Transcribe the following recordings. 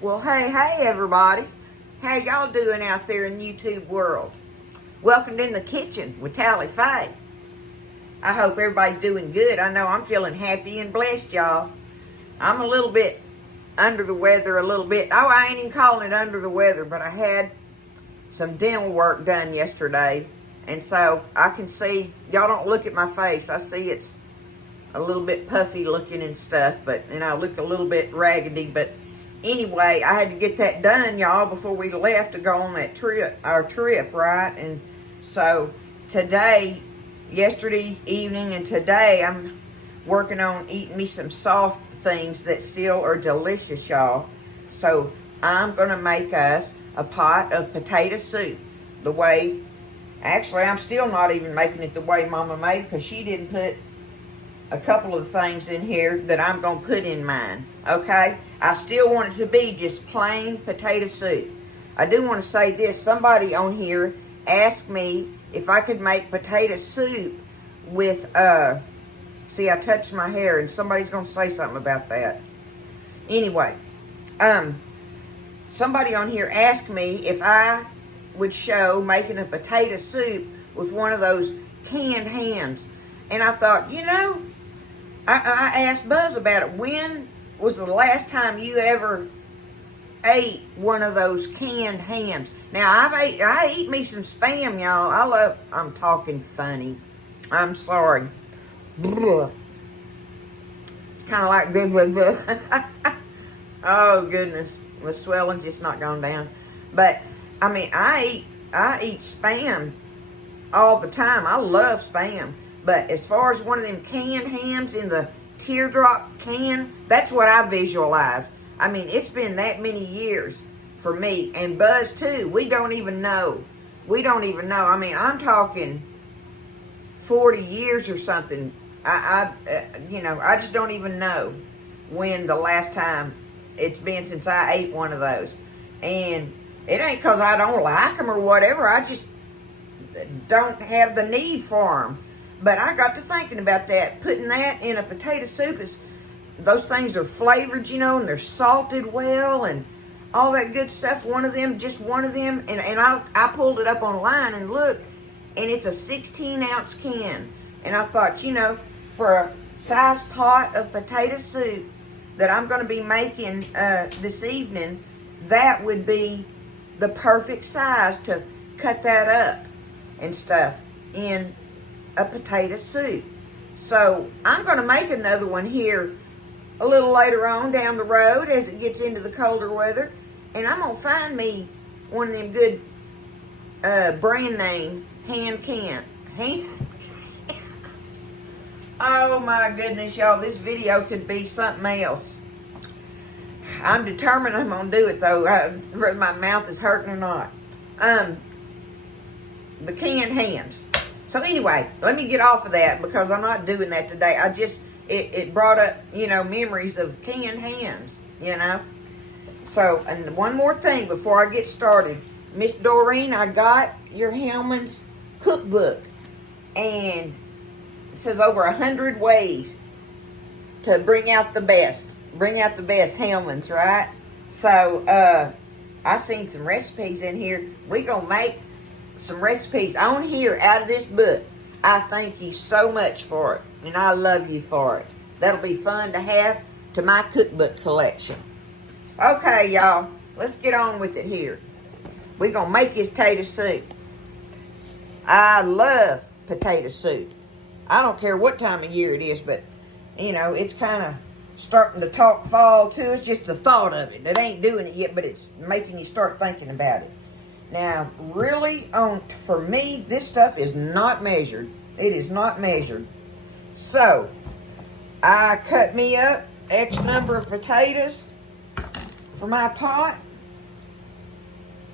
Well, hey, everybody. How y'all doing out there in YouTube world? Welcome in the kitchen with Tally Faye. I hope everybody's doing good. I know I'm feeling happy and blessed, y'all. I'm a little bit under the weather a little bit. Oh, I ain't even calling it under the weather, but I had some dental work done yesterday. And so I can see, y'all don't look at my face. I see it's a little bit puffy looking and stuff, and I look a little bit raggedy, but anyway, I had to get that done, y'all, before we left to go on that our trip, right? And so today, yesterday evening and today, I'm working on eating me some soft things that still are delicious, y'all. So I'm going to make us a pot of potato soup the way, actually, I'm still not even making it the way Mama made because she didn't put a couple of things in here that I'm going to put in mine, okay? I still want it to be just plain potato soup. I do want to say this. Somebody on here asked me if I could make potato soup with, see, I touched my hair, and somebody's going to say something about that. Anyway, somebody on here asked me if I would show making a potato soup with one of those canned hams. And I thought, I asked Buzz about it. When was the last time you ever ate one of those canned hams? Now, I eat me some Spam, y'all. I'm talking funny. I'm sorry. It's kind of like good. Oh, goodness. The swelling's just not gone down. But, I eat Spam all the time. I love Spam. But as far as one of them canned hams in the teardrop can, that's what I visualize. It's been that many years for me. And Buzz, too. We don't even know. I'm talking 40 years or something. I just don't even know when the last time it's been since I ate one of those. And it ain't because I don't like them or whatever. I just don't have the need for them. But I got to thinking about that. Putting that in a potato soup those things are flavored, and they're salted well and all that good stuff. One of them, and I pulled it up online and looked, and it's a 16-ounce can. And I thought, for a size pot of potato soup that I'm going to be making this evening, that would be the perfect size to cut that up and stuff in a potato soup. So I'm going to make another one here a little later on down the road as it gets into the colder weather. And I'm going to find me one of them good brand name ham cans. Oh my goodness, y'all. This video could be something else. I'm determined I'm going to do it, though, whether my mouth is hurting or not. The canned hams. So anyway, let me get off of that because I'm not doing that today. It brought up, memories of canned hams, So, and one more thing before I get started. Miss Doreen, I got your Hellman's cookbook. And it says over 100 ways to bring out the best. Bring out the best Hellman's, right? So, I seen some recipes in here. We're going to make some recipes on here out of this book. I thank you so much for it, and I love you for it. That'll be fun to have to my cookbook collection. Okay, y'all, let's get on with it here. We're going to make this potato soup. I love potato soup. I don't care what time of year it is, but, it's kind of starting to talk fall to us. Just the thought of it. It ain't doing it yet, but it's making you start thinking about it. Now, really, for me, this stuff is not measured. It is not measured. So, I cut me up X number of potatoes for my pot.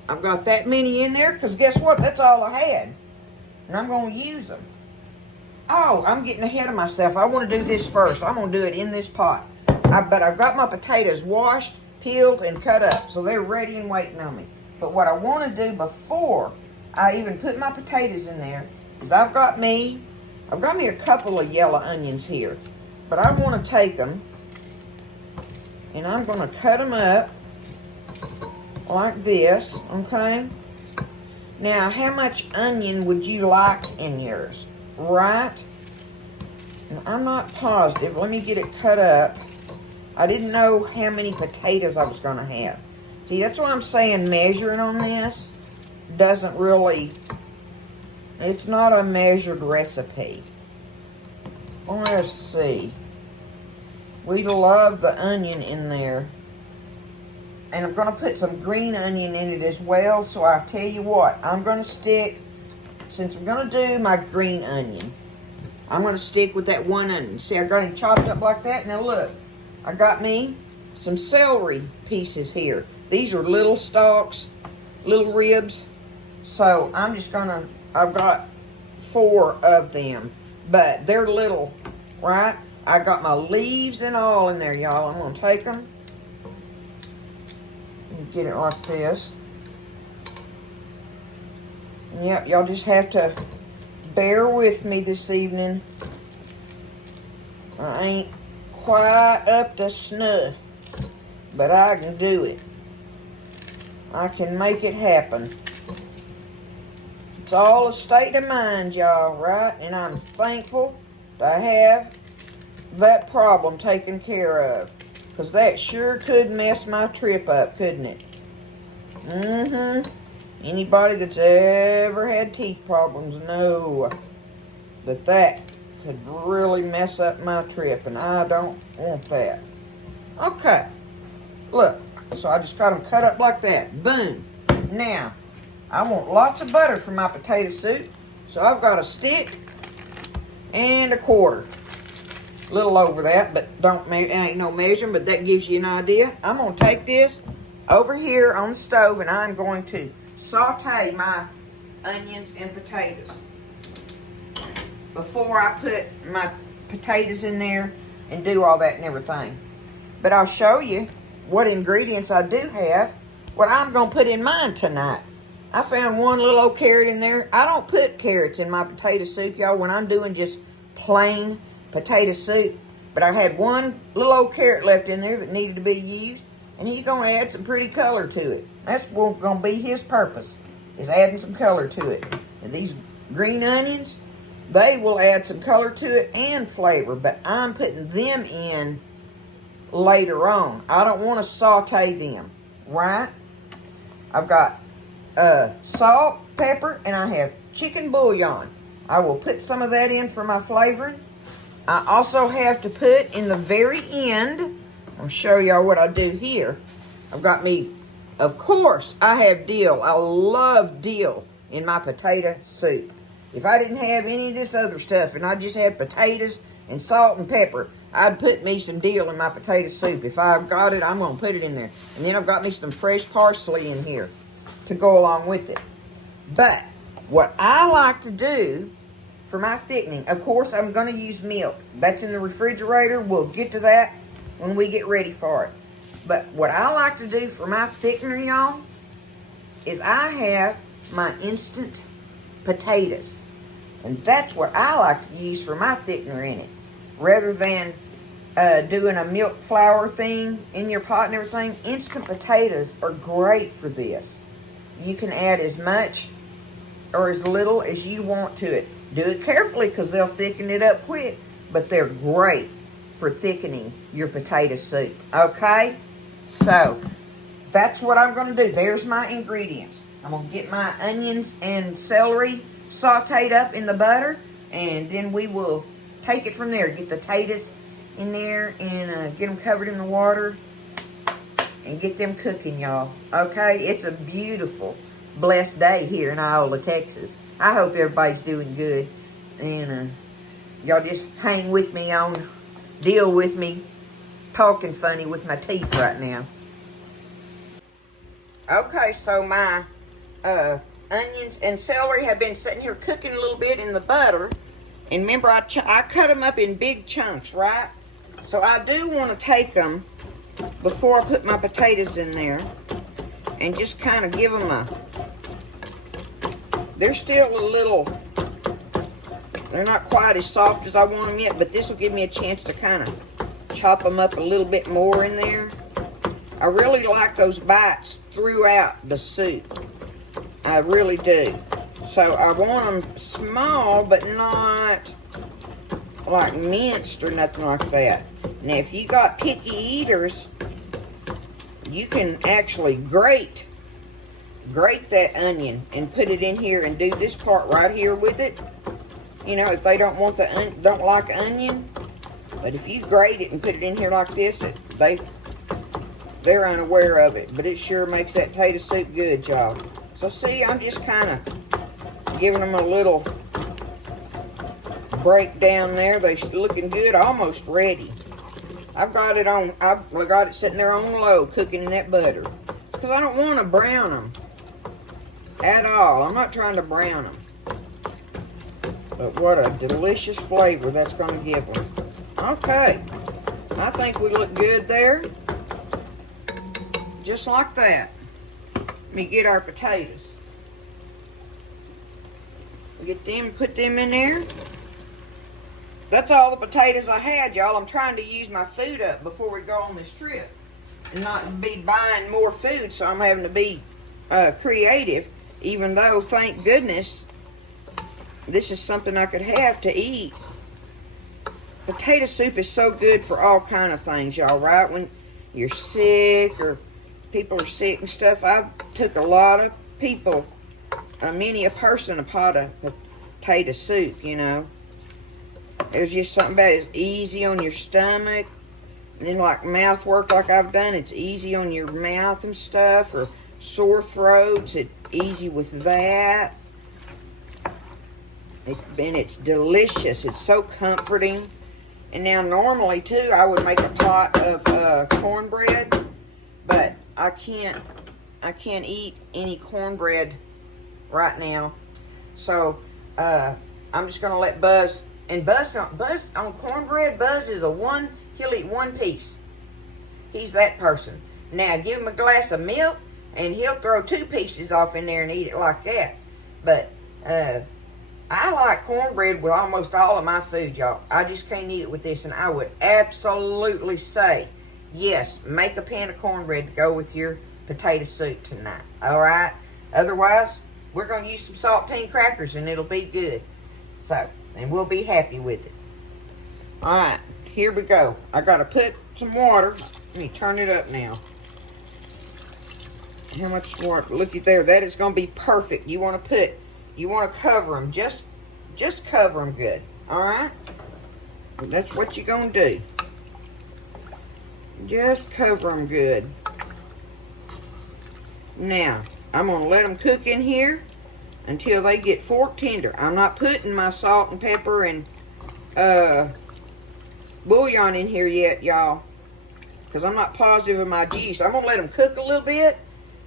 I've got that many in there because guess what? That's all I had. And I'm going to use them. Oh, I'm getting ahead of myself. I want to do this first. I'm going to do it in this pot. But I've got my potatoes washed, peeled, and cut up. So they're ready and waiting on me. But what I want to do before I even put my potatoes in there is I've got me a couple of yellow onions here. But I want to take them and I'm going to cut them up like this, okay? Now, how much onion would you like in yours, right? And I'm not positive. Let me get it cut up. I didn't know how many potatoes I was going to have. See, that's why I'm saying measuring on this doesn't really, it's not a measured recipe. Let's see. We love the onion in there. And I'm going to put some green onion in it as well. So I'll tell you what, I'm going to stick, since I'm going to do my green onion, I'm going to stick with that one onion. See, I got him chopped up like that. Now look, I got me some celery pieces here. These are little stalks, little ribs. So I'm just going to, I've got 4 of them. But they're little, right? I got my leaves and all in there, y'all. I'm going to take them. Get it like this. Yep, y'all just have to bear with me this evening. I ain't quite up to snuff, but I can do it. I can make it happen. It's all a state of mind, y'all, right? And I'm thankful to have that problem taken care of. Because that sure could mess my trip up, couldn't it? Anybody that's ever had teeth problems know that could really mess up my trip. And I don't want that. Okay. Look. So I just got them cut up like that. Boom. Now, I want lots of butter for my potato soup. So I've got a stick and a quarter. A little over that, but ain't no measuring, but that gives you an idea. I'm going to take this over here on the stove, and I'm going to saute my onions and potatoes before I put my potatoes in there and do all that and everything. But I'll show you what ingredients I do have, what I'm going to put in mine tonight. I found one little old carrot in there. I don't put carrots in my potato soup, y'all, when I'm doing just plain potato soup. But I had one little old carrot left in there that needed to be used. And he's going to add some pretty color to it. That's going to be his purpose, is adding some color to it. And these green onions, they will add some color to it and flavor. But I'm putting them in later on. I don't want to saute them, right? I've got salt, pepper, and I have chicken bouillon. I will put some of that in for my flavoring. I also have to put in the very end, I'll show y'all what I do here. I've got me, of course, I have dill. I love dill in my potato soup. If I didn't have any of this other stuff and I just had potatoes and salt and pepper, I'd put me some dill in my potato soup. If I've got it, I'm going to put it in there. And then I've got me some fresh parsley in here to go along with it. But what I like to do for my thickening, of course, I'm going to use milk. That's in the refrigerator. We'll get to that when we get ready for it. But what I like to do for my thickener, y'all, is I have my instant potatoes. And that's what I like to use for my thickener in it. Rather than doing a milk flour thing in your pot and everything, instant potatoes are great for this. You can add as much or as little as you want to it. Do it carefully because they'll thicken it up quick, but they're great for thickening your potato soup. Okay? So, that's what I'm going to do. There's my ingredients. I'm going to get my onions and celery sauteed up in the butter, and then we will take it from there. Get the potatoes in there and get them covered in the water and get them cooking, y'all. Okay? It's a beautiful, blessed day here in Iola, Texas. I hope everybody's doing good. And y'all just hang with me deal with me talking funny with my teeth right now. Okay, so my onions and celery have been sitting here cooking a little bit in the butter. And remember, I cut them up in big chunks, right? So I do want to take them before I put my potatoes in there and just kind of give them they're still a little, they're not quite as soft as I want them yet, but this will give me a chance to kind of chop them up a little bit more in there. I really like those bites throughout the soup. I really do. So I want them small, but not like minced or nothing like that. Now, if you got picky eaters, you can actually grate that onion and put it in here and do this part right here with it. You know, if they don't want don't like onion, but if you grate it and put it in here like this, they're unaware of it. But it sure makes that tater soup good, y'all. So see, I'm just kind of giving them a little break down there. They're looking good, almost ready. I've got it sitting there on low, cooking in that butter, because I don't want to brown them at all. I'm not trying to brown them. But what a delicious flavor that's going to give them. Okay, I think we look good there. Just like that. Let me get our potatoes. Get them, put them in there. That's all the potatoes I had, y'all. I'm trying to use my food up before we go on this trip and not be buying more food, so I'm having to be creative, even though, thank goodness, this is something I could have to eat. Potato soup is so good for all kind of things, y'all, right? When you're sick or people are sick and stuff. I took a lot of people, many a person, a pot of potato soup, you know. There's just something about it. It's easy on your stomach. And then like mouth work like I've done, it's easy on your mouth and stuff. Or sore throats, it's easy with that. And it's delicious. It's so comforting. And now normally too, I would make a pot of cornbread. But I can't eat any cornbread right now. So I'm just going to let Buzz. And Buzz on cornbread, Buzz is he'll eat one piece. He's that person. Now, give him a glass of milk, and he'll throw 2 pieces off in there and eat it like that. But I like cornbread with almost all of my food, y'all. I just can't eat it with this, and I would absolutely say, yes, make a pan of cornbread to go with your potato soup tonight, all right? Otherwise, we're going to use some saltine crackers, and it'll be good. So, and we'll be happy with it. All right, here we go. I got to put some water. Let me turn it up now. How much water? Looky there. That is going to be perfect. You want to cover them. Just cover them good. All right? That's what you're going to do. Just cover them good. Now, I'm going to let them cook in here until they get fork tender. I'm not putting my salt and pepper and bouillon in here yet, y'all, because I'm not positive of my juice. I'm going to let them cook a little bit,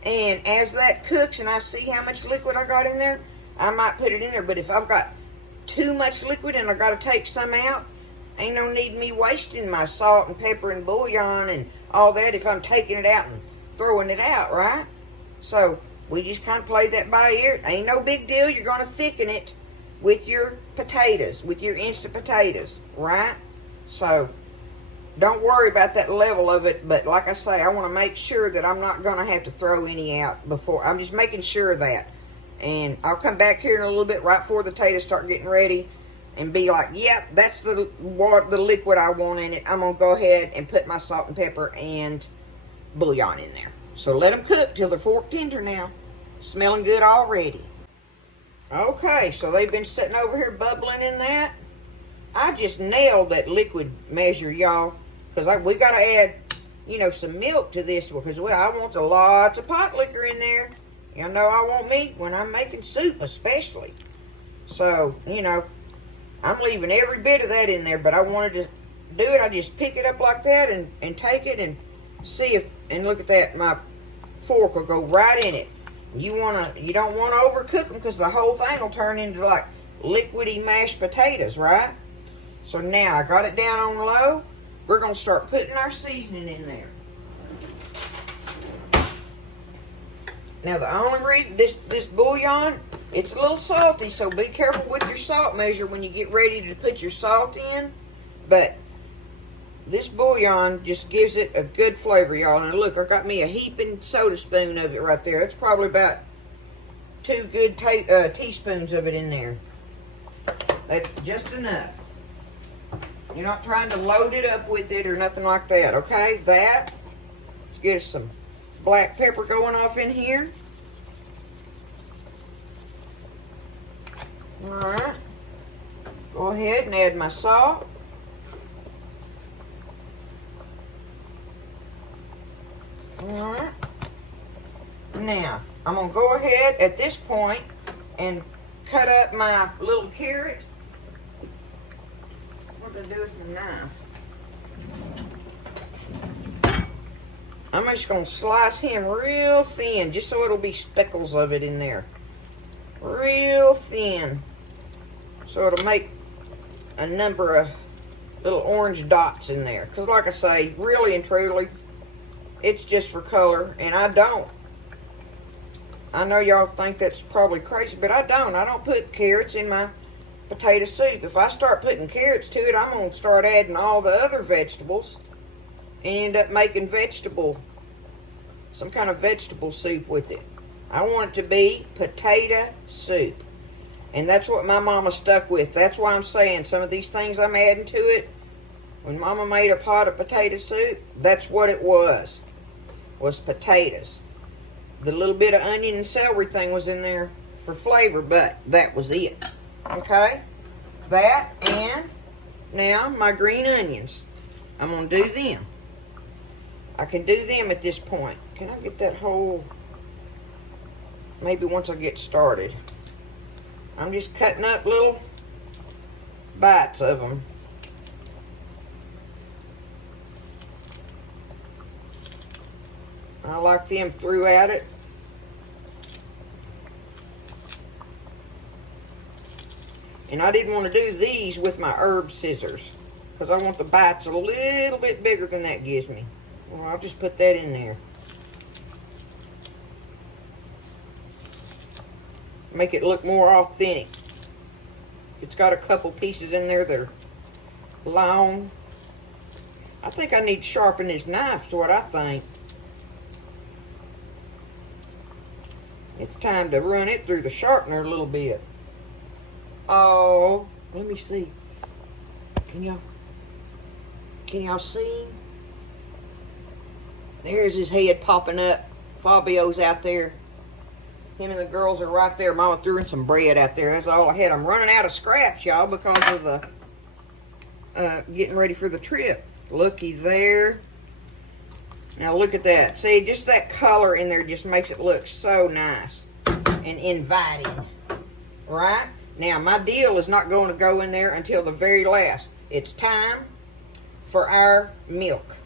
and as that cooks and I see how much liquid I got in there, I might put it in there. But if I've got too much liquid and I got to take some out, ain't no need me wasting my salt and pepper and bouillon and all that if I'm taking it out and throwing it out, right? So we just kind of play that by ear. Ain't no big deal. You're going to thicken it with your potatoes, with your instant potatoes, right? So don't worry about that level of it. But like I say, I want to make sure that I'm not going to have to throw any out before. I'm just making sure of that. And I'll come back here in a little bit right before the potatoes start getting ready and be like, yep, that's the liquid I want in it. I'm going to go ahead and put my salt and pepper and bouillon in there. So let them cook till they're fork tender now. Smelling good already. Okay, so they've been sitting over here bubbling in that. I just nailed that liquid measure, y'all. Because we got to add, some milk to this. Because, I want lots of pot liquor in there. You know I want meat when I'm making soup especially. So, I'm leaving every bit of that in there. But I wanted to do it. I just pick it up like that and take it and see if, and look at that, my fork will go right in it. You don't want to overcook them because the whole thing will turn into like liquidy mashed potatoes, right? So now I got it down on low. We're going to start putting our seasoning in there. Now the only reason, this bouillon, it's a little salty, so be careful with your salt measure when you get ready to put your salt in. But This bouillon just gives it a good flavor, y'all. And look, I got me a heaping soda spoon of it right there. It's probably about 2 good teaspoons of it in there. That's just enough. You're not trying to load it up with it or nothing like that, okay? Let's get us some black pepper going off in here. Alright. Go ahead and add my salt. Alright. Now, I'm going to go ahead at this point and cut up my little carrot. What do I do with my knife? I'm just going to slice him real thin, just so it'll be speckles of it in there. Real thin. So it'll make a number of little orange dots in there. Because like I say, really and truly, it's just for color, and I don't. I know y'all think that's probably crazy, but I don't. I don't put carrots in my potato soup. If I start putting carrots to it, I'm going to start adding all the other vegetables and end up making some kind of vegetable soup with it. I want it to be potato soup. And that's what my mama stuck with. That's why I'm saying some of these things I'm adding to it. When mama made a pot of potato soup, that's what it was potatoes. The little bit of onion and celery thing was in there for flavor, but that was it. Okay? That, and now my green onions. I'm going to do them. I can do them at this point. Can I get that whole... Maybe once I get started. I'm just cutting up little bites of them. I like them throughout it. And I didn't want to do these with my herb scissors, because I want the bites a little bit bigger than that gives me. Well, I'll just put that in there. Make it look more authentic. If it's got a couple pieces in there that are long. I think I need to sharpen this knife, is what I think. It's time to run it through the sharpener a little bit. Oh, let me see. Can y'all see? There's his head popping up. Fabio's out there. Him and the girls are right there. Mama threw in some bread out there. That's all I had. I'm running out of scraps, y'all, because of the getting ready for the trip. Look, he's there. Now look at that. See, just that color in there just makes it look so nice and inviting. Right? Now, my deal is not going to go in there until the very last. It's time for our milk.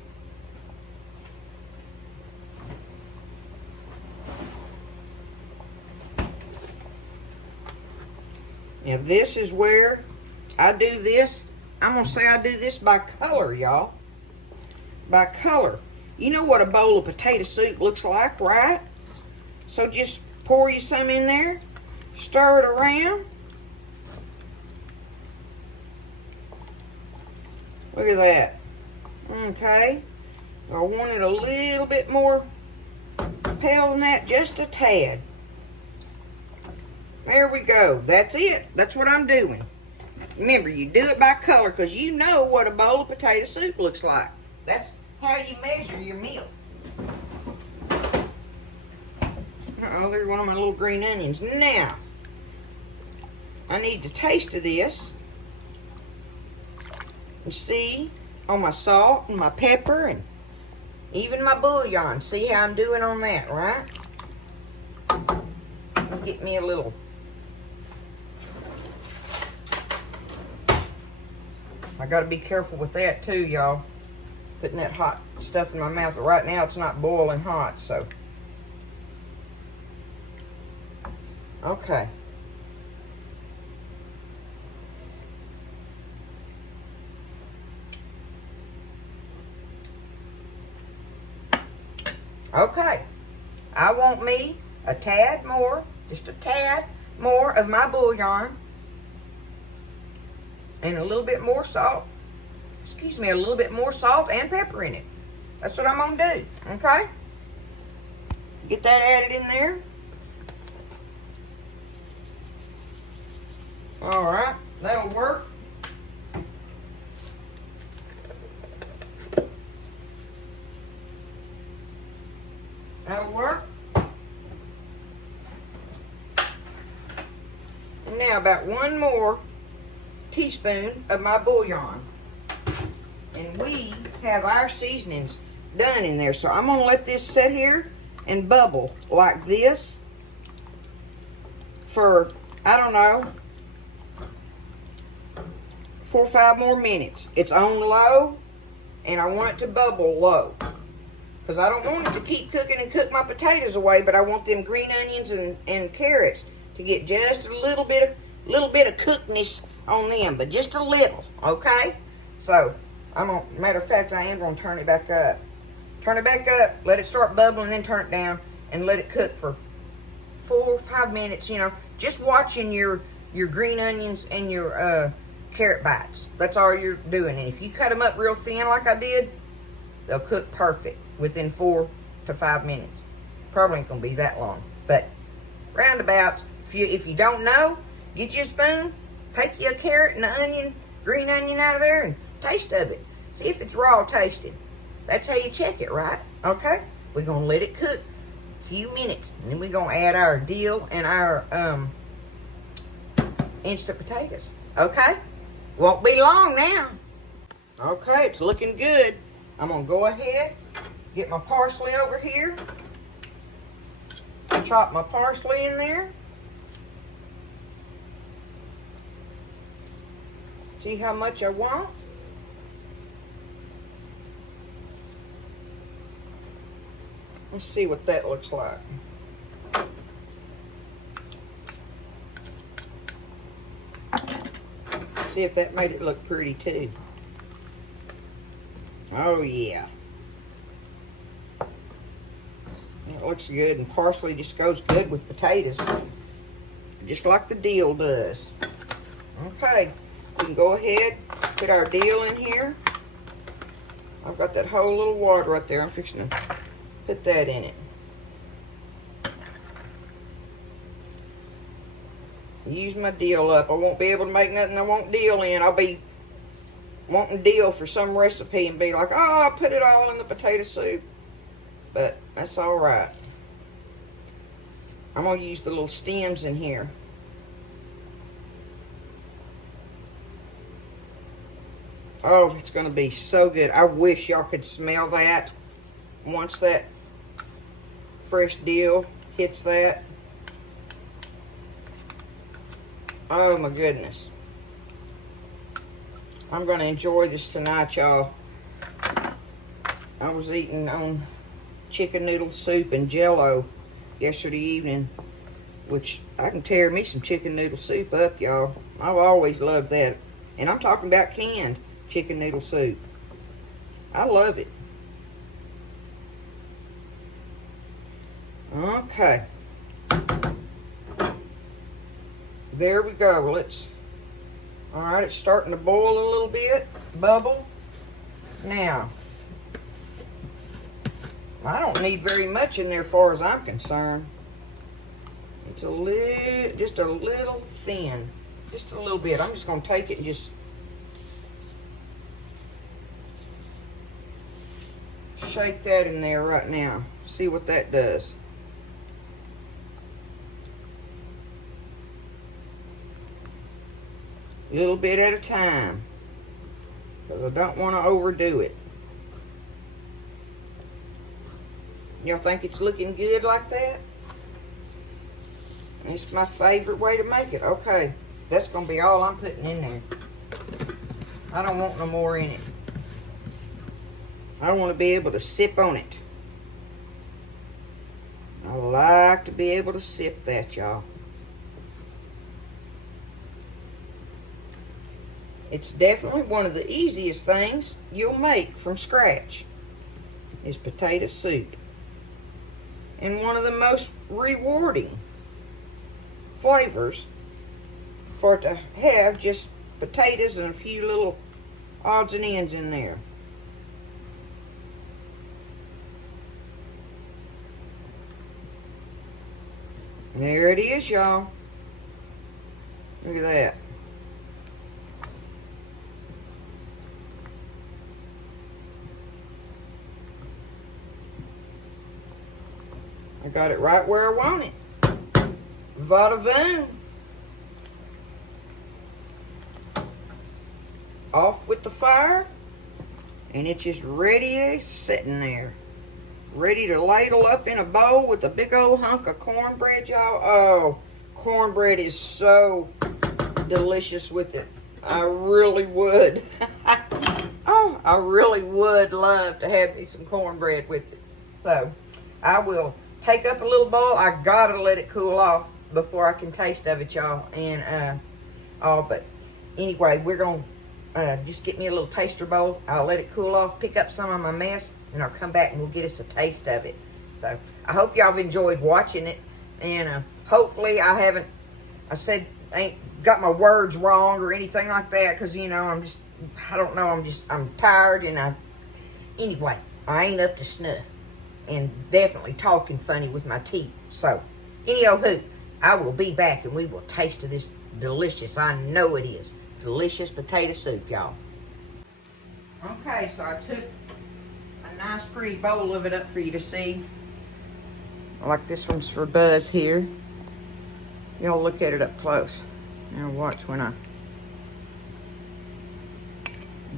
Now, this is where I do this. I'm going to say I do this by color, y'all. By color. You know what a bowl of potato soup looks like, right? So just pour you some in there. Stir it around. Look at that. Okay. I want it a little bit more pale than that, just a tad. There we go. That's it. That's what I'm doing. Remember, you do it by color because you know what a bowl of potato soup looks like. That's how you measure your milk. Uh-oh, there's one of my little green onions. Now, I need to taste of this. You see, on my salt and my pepper and even my bouillon. See how I'm doing on that, right? I'll get me a little. I got to be careful with that too, y'all. Putting that hot stuff in my mouth. But right now it's not boiling hot, so. Okay. Okay. I want me a tad more, just a tad more of my bouillon. And a little bit more salt. excuse me, a little bit more salt and pepper in it. That's what I'm gonna do, okay? Get that added in there. All right, that'll work. That'll work. And now about 1 more teaspoon of my bouillon. And we have our seasonings done in there. So I'm gonna let this sit here and bubble like this for, I don't know, 4 or 5 more minutes. It's on low, and I want it to bubble low. Because I don't want it to keep cooking and cook my potatoes away, but I want them green onions and carrots to get just a little bit of cookness on them, but just a little, okay? So, matter of fact, I am gonna turn it back up. Turn it back up, let it start bubbling, then turn it down, and let it cook for 4 or 5 minutes, you know, just watching your green onions and your carrot bites. That's all you're doing. And if you cut them up real thin like I did, they'll cook perfect within 4 to 5 minutes. Probably ain't gonna be that long, but roundabouts. If you don't know, get you a spoon, take you a carrot and an green onion out of there, and taste of it. See if it's raw tasting. That's how you check it, right? Okay? We're gonna let it cook a few minutes, and then we're gonna add our dill and our instant potatoes. Okay? Won't be long now. Okay, it's looking good. I'm gonna go ahead, get my parsley over here. Chop my parsley in there. See how much I want? Let's see what that looks like. See if that made it look pretty too. Oh yeah. It looks good, and parsley just goes good with potatoes, just like the dill does. Okay, we can go ahead, put our dill in here. I've got that whole little wad right there. I'm fixing to put that in it. Use my dill up. I won't be able to make nothing I want dill in. I'll be wanting dill for some recipe and be like, oh, I'll put it all in the potato soup. But that's all right. I'm going to use the little stems in here. Oh, it's going to be so good. I wish y'all could smell that once that fresh dill hits that. Oh my goodness. I'm going to enjoy this tonight, y'all. I was eating on chicken noodle soup and Jell-O yesterday evening, which I can tear me some chicken noodle soup up, y'all. I've always loved that. And I'm talking about canned chicken noodle soup. I love it. Okay. There we go. Alright, it's starting to boil a little bit, bubble. Now, I don't need very much in there as far as I'm concerned. It's just a little thin. Just a little bit. I'm just going to take it and just shake that in there right now. See what that does. A little bit at a time, because I don't want to overdo it. Y'all think it's looking good like that? It's my favorite way to make it. Okay, that's going to be all I'm putting in there. I don't want no more in it. I want to be able to sip on it. I like to be able to sip that, y'all. It's definitely one of the easiest things you'll make from scratch is potato soup. And one of the most rewarding flavors for it to have just potatoes and a few little odds and ends in there. There it is, y'all. Look at that. I got it right where I want it. Vada voom. Off with the fire. And it's just ready, sitting there. Ready to ladle up in a bowl with a big old hunk of cornbread, y'all. Oh, cornbread is so delicious with it. I really would. Oh, I really would love to have me some cornbread with it. So, I will take up a little bowl. I gotta let it cool off before I can taste of it, y'all. And, but anyway, we're gonna just get me a little taster bowl. I'll let it cool off, pick up some of my mess, and I'll come back and we'll get us a taste of it. So, I hope y'all have enjoyed watching it. And, hopefully I ain't got my words wrong or anything like that. Because, you know, I'm tired. And anyway, I ain't up to snuff. And definitely talking funny with my teeth. So, anywho, I will be back and we will taste of this delicious, I know it is, delicious potato soup, y'all. Okay, so I took a nice pretty bowl of it up for you to see. Like this one's for Buzz here. Y'all look at it up close. Now watch when I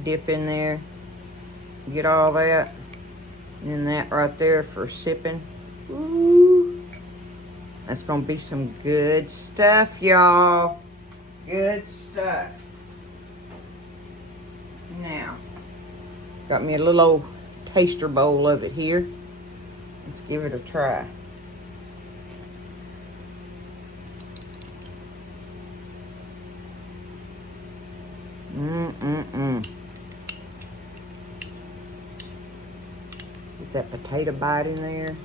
dip in there. Get all that. And that right there for sipping. Ooh. That's going to be some good stuff, y'all. Good stuff. Now, got me a little old taster bowl of it here. Let's give it a try. Get that potato bite in there.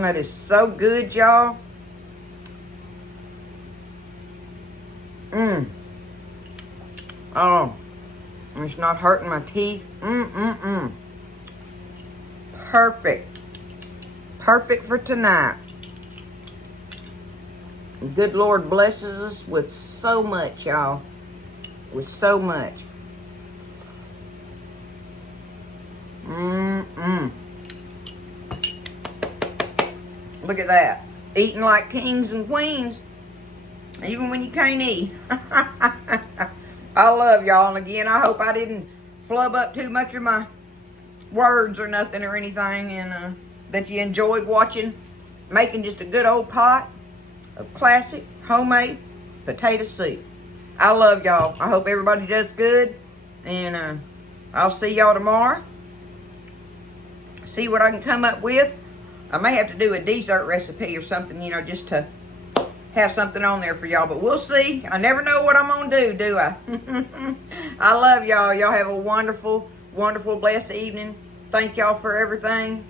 That is so good, y'all. Oh, it's not hurting my teeth. Perfect. Perfect for tonight. Good Lord blesses us with so much, y'all. With so much. Look at that. Eating like kings and queens. Even when you can't eat. I love y'all. And again, I hope I didn't flub up too much of my words or nothing or anything. And that you enjoyed watching. Making just a good old pot of classic homemade potato soup. I love y'all. I hope everybody does good. And I'll see y'all tomorrow. See what I can come up with. I may have to do a dessert recipe or something, you know, just to have something on there for y'all. But we'll see. I never know what I'm going to do I? I love y'all. Y'all have a wonderful, wonderful, blessed evening. Thank y'all for everything.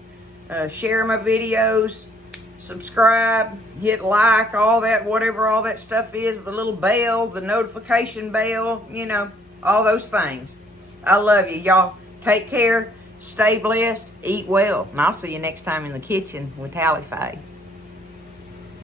Share my videos. Subscribe. Hit like. All that, whatever all that stuff is. The little bell. The notification bell. You know, all those things. I love you, y'all. Take care. Stay blessed. Eat well. And I'll see you next time in the kitchen with Tally Faye.